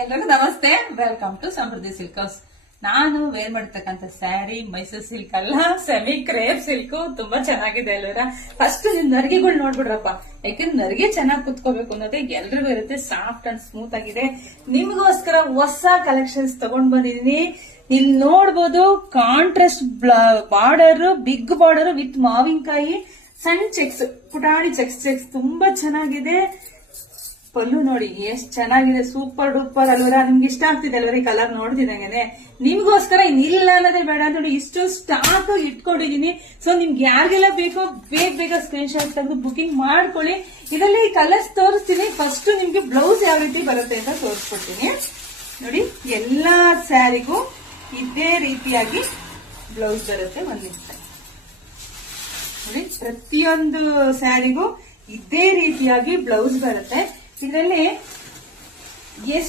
ಎಲ್ರಿಗೂ ನಮಸ್ತೆ, welcome to Samruddhi silk house. ನಾನು ವೇರ್ ಮಾಡಿರ್ತಕ್ಕಂಥ ಸ್ಯಾರಿ ಮೈಸೂರು ಸಿಲ್ಕ್ ಅಲ್ಲ, ಸೆಮಿ ಕ್ರೇಪ್ ಸಿಲ್ಕ್. ತುಂಬಾ ಚೆನ್ನಾಗಿದೆ ಅಲ್ವರ. ಫಸ್ಟ್ ನಿಮ್ ನರಿಗೆಗಳು ನೋಡ್ಬಿಡ್ರಪ್ಪ, ಯಾಕಂದ್ರೆ ನರಿಗೆ ಚೆನ್ನಾಗಿ ಕುತ್ಕೋಬೇಕು ಅನ್ನೋದೇ ಎಲ್ರಿಗೂ ಇರುತ್ತೆ. ಸಾಫ್ಟ್ ಅಂಡ್ ಸ್ಮೂತ್ ಆಗಿದೆ. ನಿಮ್ಗೋಸ್ಕರ ಹೊಸ ಕಲೆಕ್ಷನ್ಸ್ ತಗೊಂಡ್ ಬಂದಿದೀನಿ. ಇಲ್ಲಿ ನೋಡ್ಬೋದು, contrast border, big border with ಮಾವಿನಕಾಯಿ, ಸಣ್ಣ ಚೆಕ್ಸ್, ಪುಟಾಣಿ ಚೆಕ್ಸ್ ತುಂಬಾ ಚೆನ್ನಾಗಿದೆ. ಪಲ್ಲು ನೋಡಿ ಎಷ್ಟ್ ಚೆನ್ನಾಗಿದೆ, ಸೂಪರ್ ಡೂಪರ್ ಅಲ್ವರ. ನಿಮ್ಗೆ ಇಷ್ಟ ಆಗ್ತಿದೆ ಅಲ್ವರ ಈ ಕಲರ್ ನೋಡ್ತಿದಂಗೆ. ನಿಮ್ಗೋಸ್ಕರ ಇನ್ನಿಲ್ಲ ಅನ್ನೋದೇ ಬೇಡ ನೋಡಿ, ಇಷ್ಟು ಸ್ಟಾಕ್ ಇಟ್ಕೊಂಡಿದೀನಿ. ಸೊ ನಿಮ್ಗೆ ಯಾರಿಗೆಲ್ಲ ಬೇಕೋ ಬೇಗ ಸ್ಕ್ರೀನ್ ಶಾಟ್ ತೆಗೆದು ಬುಕಿಂಗ್ ಮಾಡ್ಕೊಳ್ಳಿ. ಇದರಲ್ಲಿ ಕಲರ್ಸ್ ತೋರಿಸ್ತೀನಿ. ಫಸ್ಟ್ ನಿಮ್ಗೆ ಬ್ಲೌಸ್ ಯಾವ ರೀತಿ ಬರುತ್ತೆ ಅಂತ ತೋರಿಸ್ಕೊಡ್ತೀನಿ ನೋಡಿ. ಎಲ್ಲಾ ಸ್ಯಾರಿಗೂ ಇದೇ ರೀತಿಯಾಗಿ ಬ್ಲೌಸ್ ಬರುತ್ತೆ. ಒಂದ್ ನಿಮಿಷ ನೋಡಿ, ಪ್ರತಿಯೊಂದು ಸ್ಯಾರಿಗೂ ಇದೇ ರೀತಿಯಾಗಿ ಬ್ಲೌಸ್ ಬರುತ್ತೆ. ಇದರಲ್ಲಿ